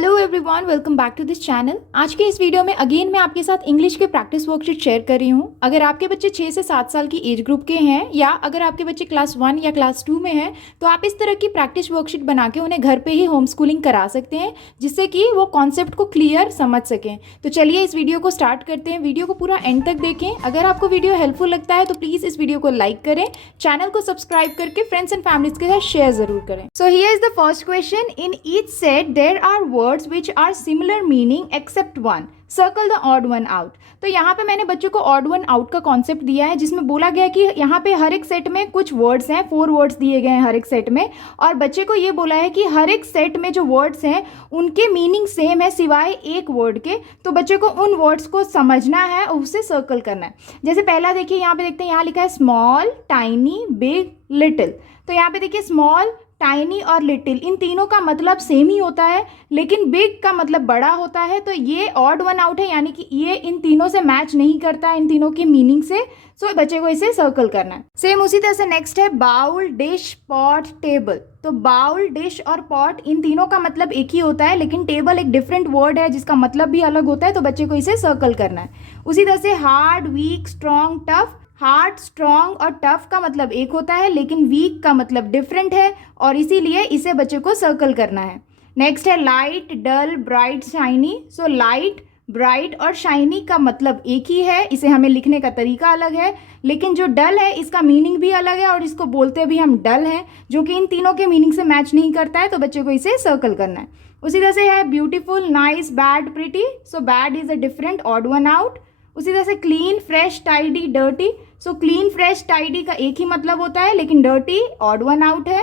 Hello everyone, welcome back to this channel. आज के इस वीडियो में अगेन मैं आपके साथ इंग्लिश के प्रैक्टिस वर्कशीट शेयर कर रही हूँ। अगर आपके बच्चे 6 से 7 साल की एज ग्रुप के हैं या अगर आपके बच्चे क्लास 1 या क्लास 2 में हैं तो आप इस तरह की प्रैक्टिस वर्कशीट बना के उन्हें घर पे ही होम स्कूलिंग करा सकते हैं, जिससे कि वो कॉन्सेप्ट को क्लियर समझ सकें। तो चलिए इस वीडियो को स्टार्ट करते हैं। वीडियो को पूरा एंड तक देखें। अगर आपको वीडियो हेल्पफुल लगता है तो प्लीज़ इस वीडियो को लाइक करें, चैनल को सब्सक्राइब करके फ्रेंड्स एंड फैमिलीज के साथ शेयर जरूर करें। So here is the first question. In each set there are words which are similar meaning except one, circle the odd one out. तो यहाँ पे मैंने बच्चों को ऑड वन आउट का कॉन्सेप्ट दिया है, जिसमें बोला गया कि यहाँ पे हर एक सेट में कुछ वर्ड्स हैं, 4 वर्ड्स दिए गए हैं हर एक सेट में, और बच्चे को ये बोला है कि हर एक सेट में जो वर्ड्स हैं उनके मीनिंग सेम है सिवाय एक वर्ड के। तो बच्चे को उन वर्ड्स को समझना है और उसे सर्कल करना है। जैसे पहला देखिए, यहाँ पे देखते हैं, यहाँ लिखा है स्मॉल, टाइनी, बिग, लिटिल। तो यहाँ पे देखिए स्मॉल, टाइनी और लिटिल, इन तीनों का मतलब सेम ही होता है, लेकिन बिग का मतलब बड़ा होता है। तो ये ऑड वन आउट है, यानी कि ये इन तीनों से मैच नहीं करता है, इन तीनों की मीनिंग से। सो बच्चे को इसे सर्कल करना है। सेम उसी तरह से नेक्स्ट है बाउल, डिश, पॉट, टेबल। तो बाउल, डिश और पॉट, इन तीनों का मतलब एक ही होता है, लेकिन टेबल एक डिफरेंट वर्ड है जिसका मतलब भी अलग होता है। तो बच्चे को इसे सर्कल करना है। उसी तरह से hard, weak, strong, tough. Hard, strong और टफ का मतलब एक होता है, लेकिन वीक का मतलब डिफरेंट है, और इसीलिए इसे बच्चे को सर्कल करना है। नेक्स्ट है light, dull, bright, shiny. So light, bright और शाइनी का मतलब एक ही है, इसे हमें लिखने का तरीका अलग है, लेकिन जो डल है इसका मीनिंग भी अलग है और इसको बोलते भी हम डल हैं, जो कि इन तीनों के मीनिंग से मैच नहीं करता है। तो बच्चे को इसे सर्कल करना है। उसी तरह से है beautiful, nice, bad, pretty. So bad is a different odd one out. उसी तरह से clean, fresh, tidy, dirty. So clean, fresh, tidy का एक ही मतलब होता है, लेकिन डर्टी ऑड वन आउट है।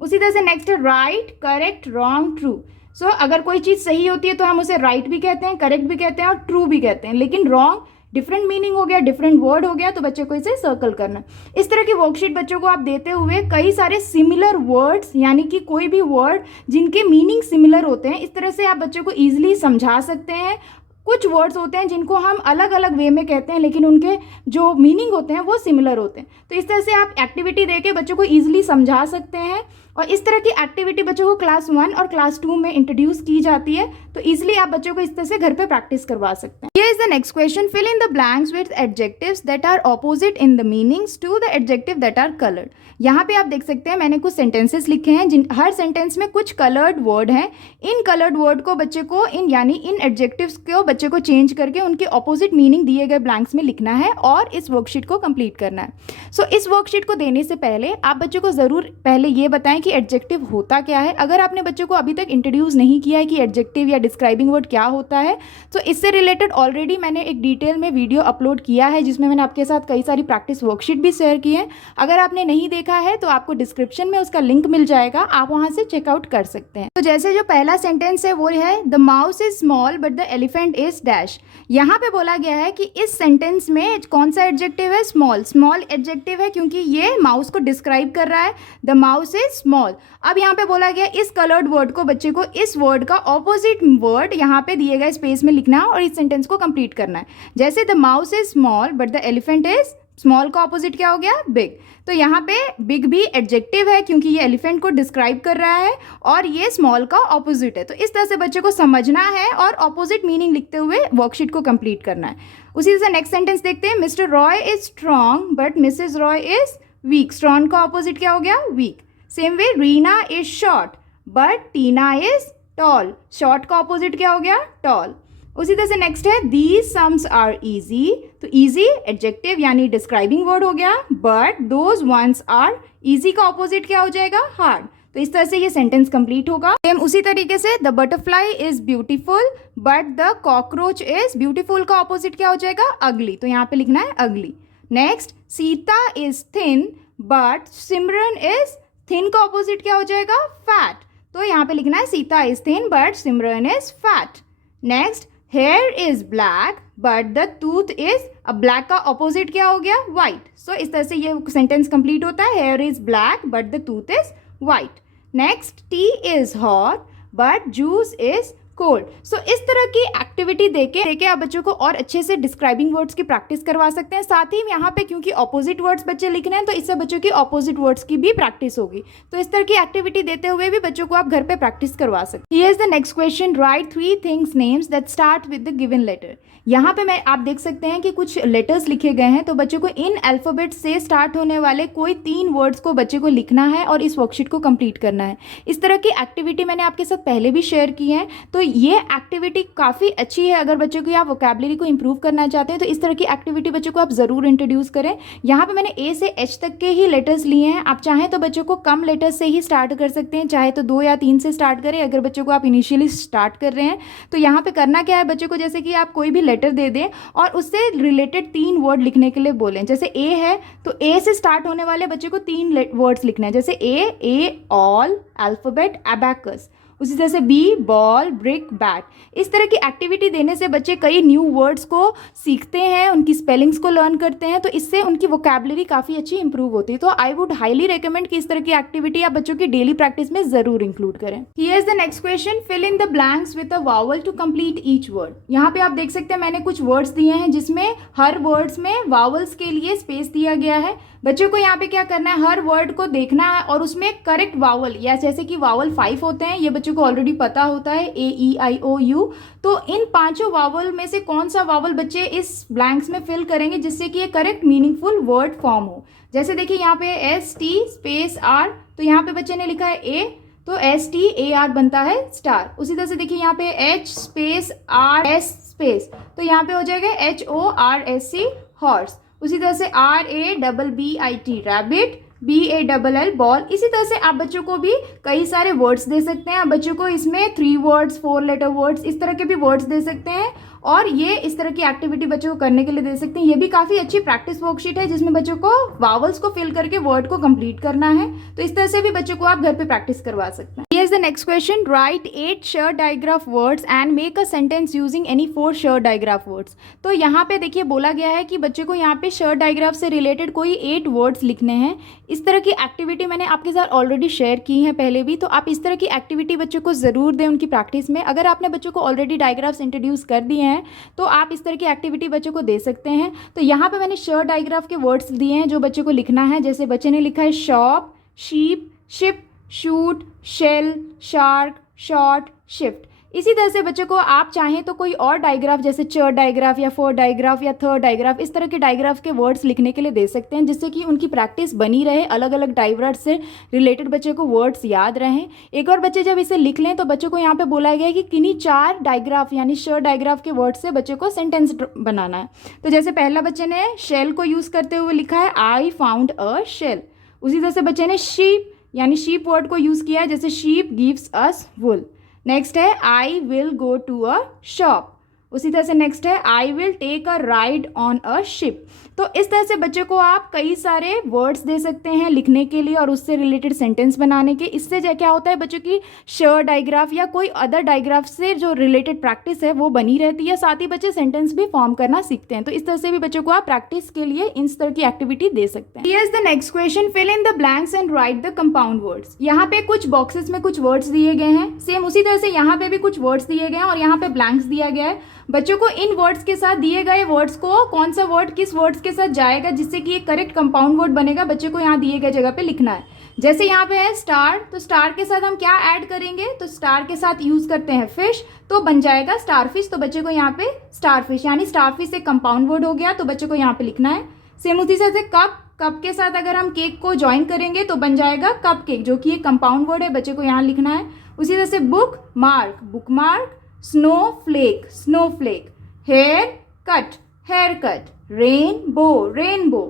उसी तरह से नेक्स्ट है राइट, करेक्ट, रॉन्ग, ट्रू। सो अगर कोई चीज़ सही होती है तो हम उसे राइट भी कहते हैं, करेक्ट भी कहते हैं और ट्रू भी कहते हैं, लेकिन रॉन्ग डिफरेंट मीनिंग हो गया, डिफरेंट वर्ड हो गया, तो बच्चे को इसे सर्कल करना। इस तरह की वर्कशीट बच्चों को आप देते हुए कई सारे सिमिलर वर्ड्स, यानी कि कोई भी वर्ड जिनके मीनिंग सिमिलर होते हैं, इस तरह से आप बच्चों को ईजिली समझा सकते हैं। कुछ वर्ड्स होते हैं जिनको हम अलग अलग वे में कहते हैं, लेकिन उनके जो मीनिंग होते हैं वो सिमिलर होते हैं। तो इस तरह से आप एक्टिविटी देके बच्चों को ईजिली समझा सकते हैं, और इस तरह की एक्टिविटी बच्चों को क्लास 1 और क्लास 2 में इंट्रोड्यूस की जाती है। तो ईजिली आप बच्चों को इस तरह से घर पे प्रैक्टिस करवा सकते हैं। Here is the next question. Fill in the blanks with adjectives that are opposite in the meanings to the adjective that are colored. यहाँ पे आप देख सकते हैं मैंने कुछ सेंटेंसेस लिखे हैं, जिन हर सेंटेंस में कुछ कलर्ड वर्ड हैं। इन कलर्ड वर्ड को बच्चे को इन एडजेक्टिव्स को बच्चे को चेंज करके उनके ऑपोजिट मीनिंग दिए गए ब्लैंक्स में लिखना है और इस वर्कशीट को कंप्लीट करना है। सो इस वर्कशीट को देने से पहले आप बच्चों को ज़रूर पहले ये बताएं कि एडजेक्टिव होता क्या है। अगर आपने बच्चों को अभी तक इंट्रोड्यूस नहीं किया है कि एडजेक्टिव या डिस्क्राइबिंग वर्ड क्या होता है, तो इससे रिलेटेड ऑलरेडी मैंने एक डिटेल में वीडियो अपलोड किया है, जिसमें मैंने आपके साथ कई सारी प्रैक्टिस वर्कशीट भी शेयर की है। अगर आपने नहीं देखा है तो आपको डिस्क्रिप्शन में उसका लिंक मिल जाएगा, आप वहाँ से चेकआउट कर सकते हैं। तो जैसे जो पहला सेंटेंस है वो है the mouse is small but the elephant is dash. यहाँ पे बोला गया है कि इस सेंटेंस में कौन सा एडजेक्टिव है, स्मॉल। स्मॉल एडजेक्टिव है क्योंकि ये माउस को डिस्क्राइब कर रहा है, द माउस इज स्मॉल। अब यहाँ पे बोला गया इस कलर्ड वर्ड को बच्चे को इस वर्ड का ऑपोजिट वर्ड यहाँ पे दिए गए स्पेस में लिखना है और इस सेंटेंस को कंप्लीट करना है। जैसे the mouse is small but the elephant is, small का ऑपोजिट क्या हो गया, बिग। तो यहाँ पे बिग भी एडजेक्टिव है क्योंकि ये एलिफेंट को डिस्क्राइब कर रहा है और ये स्मॉल का ऑपोजिट है। तो इस तरह से बच्चे को समझना है और ऑपोजिट मीनिंग लिखते हुए वर्कशीट को कंप्लीट करना है। उसी तरह से नेक्स्ट सेंटेंस देखते हैं। Mister Roy is strong but missus Roy is weak. Strong का ऑपोजिट क्या हो गया, weak. Same way Reena is short but Tina is tall. Short का ऑपोजिट क्या हो गया, टॉल। उसी तरह से नेक्स्ट है दीज सम्स आर ईजी। तो ईजी एडजेक्टिव यानी डिस्क्राइबिंग वर्ड हो गया, but those ones are, easy का ऑपोजिट क्या हो जाएगा, हार्ड। तो इस तरह से ये सेंटेंस कंप्लीट होगा। सेम उसी तरीके से the butterfly is beautiful but the cockroach is, beautiful का ऑपोजिट क्या हो जाएगा, अगली। तो यहाँ पे लिखना है अगली। Next Sita is thin but Simran is, thin का ऑपोजिट क्या हो जाएगा, फैट। तो यहाँ पे लिखना है Sita is thin but Simran is fat. Next hair is black but the tooth is, अब ब्लैक का ऑपोजिट क्या हो गया, वाइट। सो इस तरह से ये सेंटेंस कंप्लीट होता है, hair is black but the tooth is white. Next tea is hot but juice is cold. So इस तरह की एक्टिविटी देके आप बच्चों को और अच्छे से डिस्क्राइबिंग वर्ड्स की प्रैक्टिस करवा सकते हैं। साथ ही यहाँ पे क्योंकि ऑपोजिट वर्ड्स बच्चे लिख रहे हैं तो इससे बच्चों की ऑपोजिट वर्ड्स की भी प्रैक्टिस होगी। तो इस तरह की एक्टिविटी देते हुए भी बच्चों को आप घर पे प्रैक्टिस करवा सकते हैं। Here is the next question, write 3 things names that start with the given letter. यहाँ पे आप देख सकते हैं कि कुछ लेटर्स लिखे गए हैं, तो बच्चों को इन अल्फाबेट से स्टार्ट होने वाले कोई 3 वर्ड्स को बच्चे को लिखना है और इस वर्कशीट को कंप्लीट करना है। इस तरह की एक्टिविटी मैंने आपके साथ पहले भी शेयर की है, तो ये एक्टिविटी काफ़ी अच्छी है। अगर बच्चों की आप वोकैबुलरी को इंप्रूव करना चाहते हैं तो इस तरह की एक्टिविटी बच्चों को आप ज़रूर इंट्रोड्यूस करें। यहाँ पे मैंने ए से एच तक के ही लेटर्स लिए हैं। आप चाहें तो बच्चों को कम लेटर्स से ही स्टार्ट कर सकते हैं, चाहे तो 2 या 3 से स्टार्ट करें। अगर बच्चों को आप इनिशियली स्टार्ट कर रहे हैं तो यहाँ पे करना क्या है, बच्चों को जैसे कि आप कोई भी लेटर दे दें और उससे रिलेटेड 3 वर्ड लिखने के लिए बोलें। जैसे ए है तो ए से स्टार्ट होने वाले बच्चे को 3 वर्ड्स लिखना है, जैसे ए ऑल, अल्फाबेट, अबैकस। उसी तरह से बी बॉल, ब्रिक, बैट। इस तरह की एक्टिविटी देने से बच्चे कई न्यू वर्ड्स को सीखते हैं, उनकी स्पेलिंग्स को लर्न करते हैं, तो इससे उनकी वोकैबुलरी काफ़ी अच्छी इंप्रूव होती है। तो आई वुड हाईली रिकमेंड कि इस तरह की एक्टिविटी आप बच्चों की डेली प्रैक्टिस में ज़रूर इंक्लूड करें। Here is the next question, fill in the blanks with a vowel to complete each word. यहाँ पे आप देख सकते हैं मैंने कुछ वर्ड्स दिए हैं जिसमें हर वर्ड्स में वावल्स के लिए स्पेस दिया गया है। बच्चों को यहाँ पे क्या करना है, हर वर्ड को देखना है और उसमें करेक्ट वावल, या जैसे कि वावल 5 होते हैं, ये बच्चों को ऑलरेडी पता होता है, ए ई आई ओ यू। तो इन 5 वावल में से कौन सा वावल बच्चे इस ब्लैंक्स में फिल करेंगे जिससे कि ये करेक्ट मीनिंगफुल वर्ड फॉर्म हो। जैसे देखिए यहाँ पे एस टी स्पेस आर, तो यहाँ पे बच्चे ने लिखा है ए, तो एस टी ए आर बनता है स्टार। उसी तरह से देखिए यहाँ पे H space R S space, तो यहाँ पे हो जाएगा H O R S C horse. उसी तरह से R A double B I T rabbit, B A double L ball. इसी तरह से आप बच्चों को भी कई सारे वर्ड्स दे सकते हैं। आप बच्चों को इसमें 3 वर्ड्स, 4 लेटर वर्ड्स, इस तरह के भी वर्ड्स दे सकते हैं और ये इस तरह की एक्टिविटी बच्चों को करने के लिए दे सकते हैं। ये भी काफ़ी अच्छी प्रैक्टिस वर्कशीट है जिसमें बच्चों को वावल्स को फिल करके वर्ड को कंप्लीट करना है। तो इस तरह से भी बच्चों को आप घर पे प्रैक्टिस करवा सकते हैं। Here is the next question, write 8 short digraph words and make a sentence using any 4 short digraph words। तो यहाँ पे देखिए बोला गया है कि बच्चे को यहाँ पे short digraph से रिलेटेड कोई 8 वर्ड्स लिखने हैं। इस तरह की एक्टिविटी मैंने आपके साथ ऑलरेडी शेयर की है पहले भी, तो आप इस तरह की एक्टिविटी बच्चों को ज़रूर दें उनकी प्रैक्टिस में। अगर आपने बच्चों को ऑलरेडी डायग्राफ्स इंट्रोड्यूस कर दिए हैं तो आप इस तरह की एक्टिविटी बच्चों को दे सकते हैं। तो यहाँ पे मैंने शॉर्ट डायग्राफ के वर्ड्स दिए हैं जो बच्चों को लिखना है। जैसे बच्चे ने लिखा है shop, sheep, ship, shoot, shell, shark, shot, shift. इसी तरह से बच्चों को आप चाहें तो कोई और डायग्राफ जैसे चर्ट डायग्राफ या 4 डायग्राफ या 3rd डायग्राफ, इस तरह के डायग्राफ के वर्ड्स लिखने के लिए दे सकते हैं जिससे कि उनकी प्रैक्टिस बनी रहे, अलग अलग डायग्राफ से रिलेटेड बच्चे को वर्ड्स याद रहें। एक और बच्चे जब इसे लिख लें तो बच्चों को यहाँ पे बोला गया है कि किन्हीं 4 डायग्राफ यानी शर्ट डायग्राफ के वर्ड से बच्चे को सेंटेंस बनाना है। तो जैसे पहला बच्चे ने शेल को यूज़ करते हुए लिखा है आई फाउंड अ शेल। उसी तरह से बच्चे ने शीप यानी शीप वर्ड को यूज़ किया है, जैसे sheep gives us wool. Next है I will go to a shop. उसी तरह से नेक्स्ट है I will take a ride on a ship. तो इस तरह से बच्चे को आप कई सारे वर्ड्स दे सकते हैं लिखने के लिए और उससे रिलेटेड सेंटेंस बनाने के। इससे क्या होता है, बच्चों की शर्ट डायग्राफ या कोई अदर डायग्राफ से जो रिलेटेड प्रैक्टिस है वो बनी रहती है, साथ ही बच्चे सेंटेंस भी फॉर्म करना सीखते हैं। तो इस तरह से भी बच्चों को आप प्रैक्टिस के लिए इस तरह की एक्टिविटी दे सकते हैं। Here is the next question, fill in the blanks and write the compound words. यहाँ पे कुछ बॉक्सेस में कुछ वर्ड्स दिए गए हैं, सेम उसी तरह से यहाँ पे भी कुछ वर्ड्स दिए गए हैं और यहाँ पे ब्लैंक्स दिया गया है। बच्चों को इन वर्ड्स के साथ दिए गए वर्ड्स को कौन सा वर्ड किस वर्ड्स के साथ जाएगा जिससे कि एक करेक्ट कंपाउंड वर्ड बनेगा, बच्चे को यहाँ दिए गए जगह पे लिखना है। जैसे यहाँ पे है स्टार, तो स्टार के साथ हम क्या ऐड करेंगे, तो स्टार के साथ यूज करते हैं फिश, तो बन जाएगा स्टार फिश। तो बच्चे को यहाँ पे स्टार फिश यानी स्टार फिश एक कंपाउंड वर्ड हो गया, तो बच्चे को यहाँ पे लिखना है। सेम उसी से कप, कप के साथ अगर हम केक को ज्वाइन करेंगे तो बन जाएगा कप केक, जो कि एक कंपाउंड वर्ड है, बच्चे को यहाँ लिखना है। उसी तरह से bookmark, bookmark, snowflake, snowflake, haircut, haircut, rainbow, rainbow,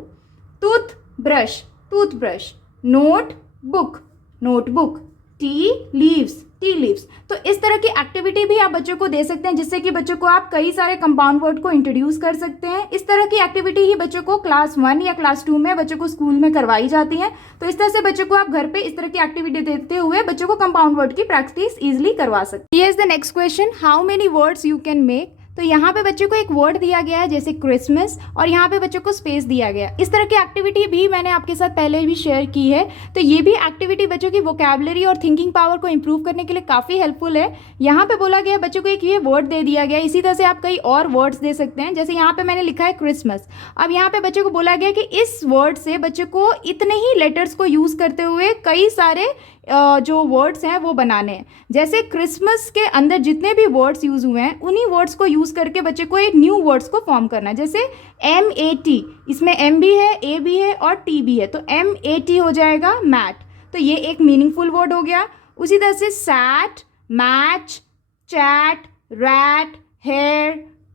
toothbrush, toothbrush, notebook, notebook, tea leaves, tea leaves. तो इस तरह की एक्टिविटी भी आप बच्चों को दे सकते हैं जिससे कि बच्चों को आप कई सारे कंपाउंड वर्ड को इंट्रोड्यूस कर सकते हैं। इस तरह की एक्टिविटी ही बच्चों को क्लास 1 या क्लास 2 में बच्चों को स्कूल में करवाई जाती है। तो इस तरह से बच्चों को आप घर पे इस तरह की एक्टिविटी देते हुए बच्चों को कंपाउंड वर्ड की प्रैक्टिस इजिली करवा सकते हैं। Here is the next question, how many words you can make. तो यहाँ पे बच्चे को एक वर्ड दिया गया है जैसे क्रिसमस, और यहाँ पे बच्चों को स्पेस दिया गया है। इस तरह की एक्टिविटी भी मैंने आपके साथ पहले भी शेयर की है। तो ये भी एक्टिविटी बच्चों की वोकैबुलरी और थिंकिंग पावर को इंप्रूव करने के लिए काफ़ी हेल्पफुल है। यहाँ पे बोला गया बच्चों को एक ये वर्ड दे दिया गया, इसी तरह से आप कई और वर्ड्स दे सकते हैं। जैसे यहाँ पे मैंने लिखा है क्रिसमस। अब यहाँ पे बच्चों को बोला गया कि इस वर्ड से बच्चों को इतने ही लेटर्स को यूज़ करते हुए कई सारे जो वर्ड्स हैं वो बनाने हैं। जैसे क्रिसमस के अंदर जितने भी वर्ड्स यूज़ हुए हैं उन्हीं वर्ड्स को यूज़ करके बच्चे को एक न्यू वर्ड्स को फॉर्म करना है। जैसे MAT, इसमें M भी है, A भी है और T भी है, तो MAT हो जाएगा मैट। तो ये एक मीनिंगफुल वर्ड हो गया। उसी तरह से sat, match, chat, rat, hair,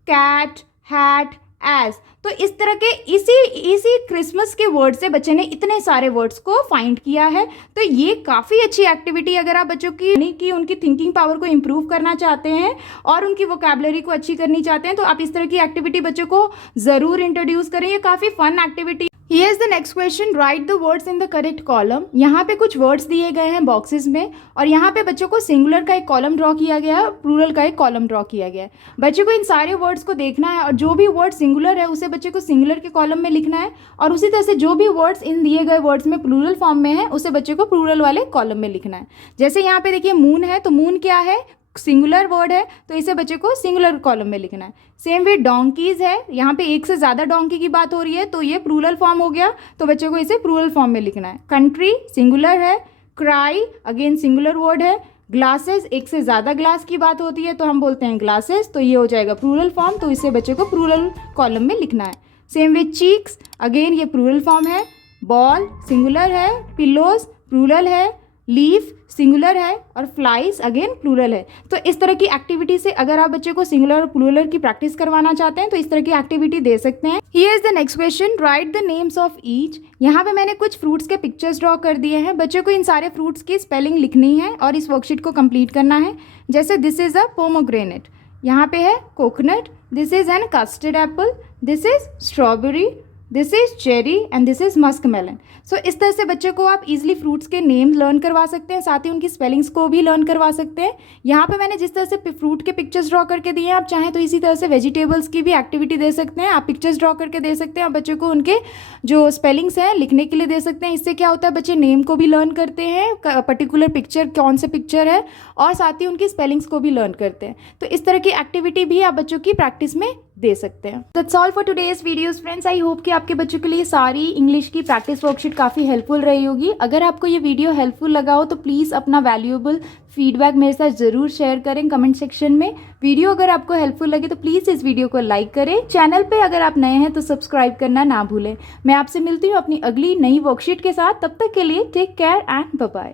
cat, hat, age. तो इस तरह के इसी क्रिसमस के वर्ड से बच्चे ने इतने सारे वर्ड्स को फाइंड किया है। तो ये काफ़ी अच्छी एक्टिविटी अगर आप बच्चों की उनकी थिंकिंग पावर को इम्प्रूव करना चाहते हैं और उनकी वोकैबुलरी को अच्छी करनी चाहते हैं तो आप इस तरह की एक्टिविटी बच्चों को ज़रूर इंट्रोड्यूस करें। ये काफ़ी fun activity. Here is the next question. Write the words in the correct column. यहाँ पे कुछ वर्ड्स दिए गए हैं बॉक्सेस में और यहाँ पे बच्चों को सिंगुलर का एक कॉलम ड्रॉ किया गया है, प्लूरल का एक कॉलम ड्रॉ किया गया है। बच्चे को इन सारे वर्ड्स को देखना है और जो भी वर्ड सिंगुलर है उसे बच्चे को सिंगुलर के कॉलम में लिखना है, और उसी तरह से जो भी वर्ड्स इन दिए गए वर्ड्स में प्लूरल फॉर्म में है उसे बच्चे को प्लूरल वाले कॉलम में लिखना है। जैसे यहाँ पे देखिए मून है, तो मून क्या है, सिंगुलर वर्ड है, तो इसे बच्चे को सिंगुलर कॉलम में लिखना है। सेम वे डोंकीज है, यहाँ पे एक से ज़्यादा डोंकी की बात हो रही है तो ये प्लूरल फॉर्म हो गया, तो बच्चे को इसे प्लूरल फॉर्म में लिखना है। कंट्री सिंगुलर है, क्राई अगेन सिंगुलर वर्ड है, ग्लासेस एक से ज़्यादा ग्लास की बात होती है तो हम बोलते हैं ग्लासेस, तो ये हो जाएगा प्लूरल फॉर्म, तो इसे बच्चे को प्लूरल कॉलम में लिखना है। सेम वे चीक्स अगेन ये प्लूरल फॉर्म है, बॉल सिंगुलर है, पिलोज प्लूरल है, लीफ सिंगुलर है और फ्लाइज अगेन प्लूरल है। तो इस तरह की एक्टिविटी से अगर आप बच्चे को सिंगुलर और प्लूरल की प्रैक्टिस करवाना चाहते हैं तो इस तरह की एक्टिविटी दे सकते हैं। Here is the next question, right the names of each. यहाँ पे मैंने कुछ फ्रूट्स के पिक्चर्स ड्रॉ कर दिए हैं। बच्चे को इन सारे फ्रूट्स की स्पेलिंग लिखनी है और इस वर्कशीट को कंप्लीट करना है। जैसे दिस इज अ पोमोग्रेनेट, यहाँ पे है coconut, this is an custard apple, this is strawberry, this is cherry and this is musk melon. So इस तरह से बच्चे को आप इजीली फ्रूट्स के नेम लर्न करवा सकते हैं, साथ ही उनकी स्पेलिंग्स को भी लर्न करवा सकते हैं। यहाँ पे मैंने जिस तरह से फ्रूट के पिक्चर्स ड्रॉ करके दिए हैं, आप चाहें तो इसी तरह से वेजिटेबल्स की भी एक्टिविटी दे सकते हैं। आप पिक्चर्स ड्रॉ करके दे सकते हैं और बच्चे को उनके जो स्पेलिंग्स हैं लिखने के लिए दे सकते हैं। इससे क्या होता है, बच्चे नेम को भी लर्न करते हैं, पर्टिकुलर पिक्चर कौन से पिक्चर है, और साथ ही उनकी स्पेलिंग्स को भी लर्न करते हैं। तो इस तरह की एक्टिविटी भी आप बच्चों की प्रैक्टिस में दे सकते हैं। That's all for today's videos friends. I hope कि आपके बच्चों के लिए सारी इंग्लिश की प्रैक्टिस वर्कशीट काफ़ी हेल्पफुल रही होगी। अगर आपको ये वीडियो हेल्पफुल लगा हो तो प्लीज़ अपना वैल्यूएबल फीडबैक मेरे साथ ज़रूर शेयर करें कमेंट सेक्शन में। वीडियो अगर आपको हेल्पफुल लगे तो प्लीज़ इस वीडियो को लाइक करें। चैनल पे अगर आप नए हैं तो सब्सक्राइब करना ना भूलें। मैं आपसे मिलती हूँ अपनी अगली नई वर्कशीट के साथ। तब तक के लिए take care and bye bye.